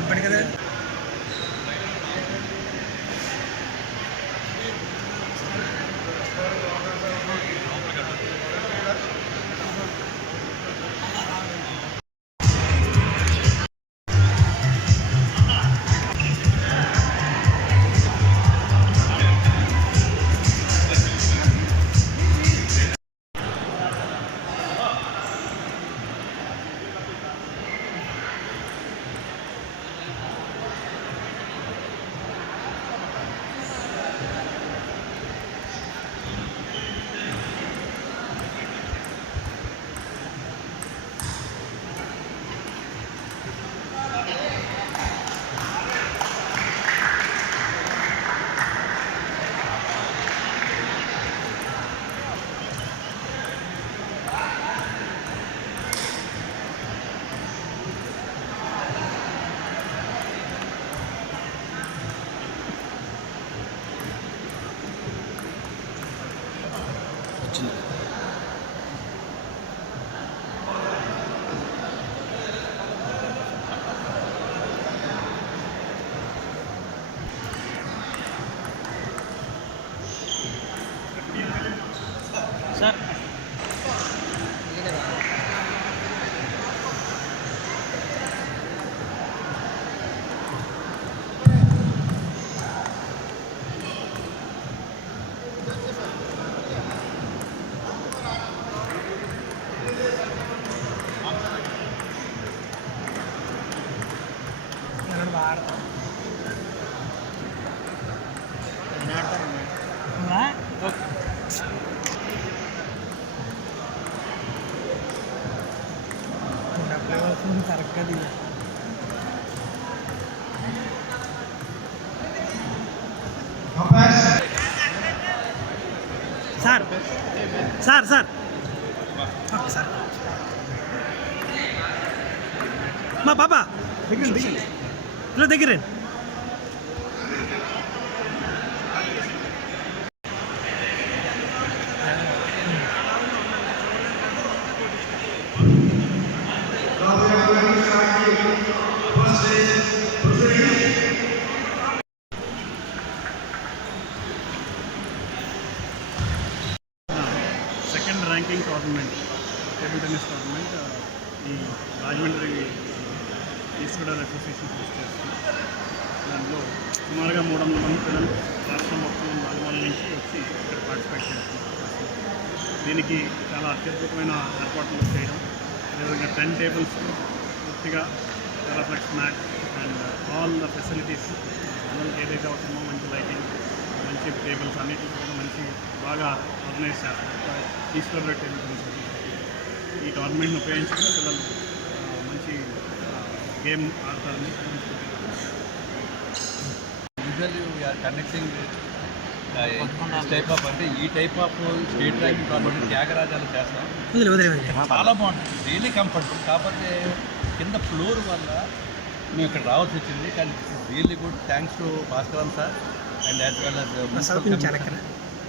படிக்கிறது కదా sir Ya? Enggak. Udah harga dia. Sar. Sar, sar. Oh, sar. Ma, papa. Dikirin, dikirin. Lo dikirin. Table tennis tournament ఈ Rajahmundry east Godavari association host చేస్తుంది. దాంట్లో సుమారుగా మూడు వందల మంది పిల్లలు రాష్ట్రం మొత్తం నలుమూల నుంచి వచ్చి ఇక్కడ పార్టిసిపేట్ చేస్తున్నారు. దీనికి చాలా అత్యద్భుతమైన ఏర్పాట్లు చేయడం అదేవిధంగా టెన్ టేబుల్స్ పూర్తిగా Taraflex mat and all the facilities పిల్లలకి ఏదైతే అవసరమో మంచి లైటింగ్ మంచి టేబుల్స్ అన్నిటిని కూడా మంచి బాగా ఆర్గనైజ్ చేస్తారు ఈశ్వర్ టేబుల్ టెన్నిస్ ఈ టోర్నమెంట్ని ఉపయోగించుకుని పిల్లలు మంచి game ఆడతారని usually we're conducting type of అంటే ఈ టైప్ ఆఫ్ స్టేట్ ర్యాంకింగ్ కాబట్టి త్యాగరాజాలు చేస్తాం. చాలా బాగుంటుంది. రియలీ కంఫర్టబుల్ కాకపోతే కింద ఫ్లోర్ వల్ల మేము ఇక్కడ రావాల్సి వచ్చింది. కానీ really good thanks to Bhaskaran sir and as well రా.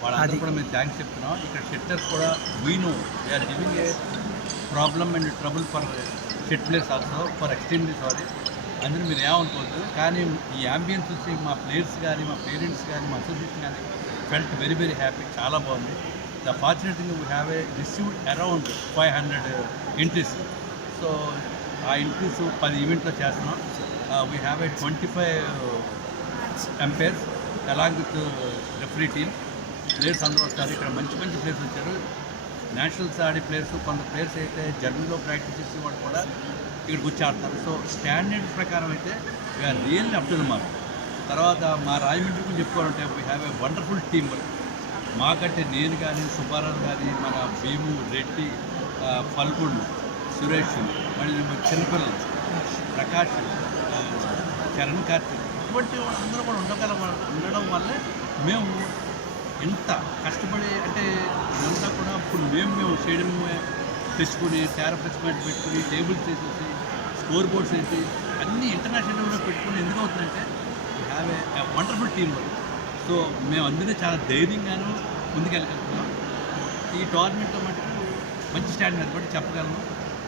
వాళ్ళందరూ అది. కూడా మేము థ్యాంక్స్ చెప్తున్నాం. ఇక్కడ షెట్టర్స్ కూడా వీను we're giving a problem and trouble for shed place also for extremely sorry. అందులో మీరు ఏమనుకోవద్దు కానీ ఈ అంబియన్స్ చూసి మా ప్లేయర్స్ కానీ మా పేరెంట్స్ కానీ మా అసోసియేషన్ కానీ ఫెల్ట్ వెరీ వెరీ హ్యాపీ చాలా బాగుంది. The fortunate thing we have a received around five hundred entries so ఆ ఎంట్రీస్ పది ఈవెంట్లో చేస్తున్నాం. We have a twenty five umpires along with referee team players అందరూ వస్తారు. ఇక్కడ మంచి మంచి ప్లేయర్స్ వచ్చారు. నేషనల్స్ ఆడే ప్లేయర్స్ కొంత ప్లేయర్స్ అయితే జర్మనీలో ప్రాక్టీస్ చేసే వాళ్ళు కూడా ఇక్కడికి వచ్చి ఆడతారు. సో స్టాండర్డ్స్ ప్రకారం అయితే we're really up to mark తర్వాత మా రాజమండ్రి గురించి చెప్పుకోవాలంటే we have a wonderful team work మాకంటే నేను కానీ సుబ్బారావు కానీ మన భీము రెడ్డి ఆ, సురేష్ మళ్ళీ చిన్నపిల్లలు ప్రకాష్ చరణ్ కార్తిక్ ఇటువంటి అందరూ కూడా ఉండగల ఉండడం వల్లే మేము ఎంత కష్టపడి అంటే ఇదంతా కూడా ఇప్పుడు మేము మేము స్టేడియం తెచ్చుకొని టారఫ్లెక్స్ మ్యాట్ పెట్టుకుని టేబుల్స్ వేసేసి స్కోర్ బోర్డ్స్ వేసి అన్నీ ఇంటర్నేషనల్గా పెట్టుకుని ఎందుకు అవుతుందంటే have a wonderful team work so మేము అందరూ చాలా ధైర్యంగాను ముందుకెళ్ళగలుగుతున్నాం. ఈ టోర్నమెంట్లో మటుకు మంచి స్టాండర్డ్ మీద బట్టి చెప్పగలను.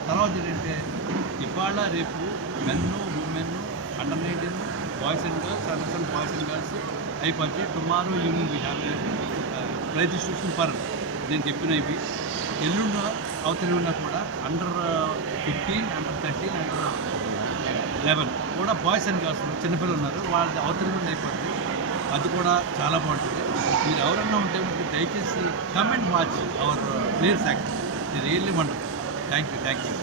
తర్వాత ఏంటంటే ఇవాళ రేపు men women under boys and girls under and boys and girls అయిపోయి tomorrow evening we have registration per నేను చెప్పిన ఇవి. ఎల్లుండ అవతలి ఉన్నా కూడా under fifteen under thirteen under eleven కూడా బాయ్స్ అండ్ గర్ల్స్ చిన్నపిల్లలు ఉన్నారు. వాళ్ళ అవతరి నుండి అయిపోతుంది అది కూడా చాలా బాగుంటుంది. మీరు ఎవరన్నా ఉంటే మీకు దయచేసి comment watch our players act ఇది really wonder thank you thank you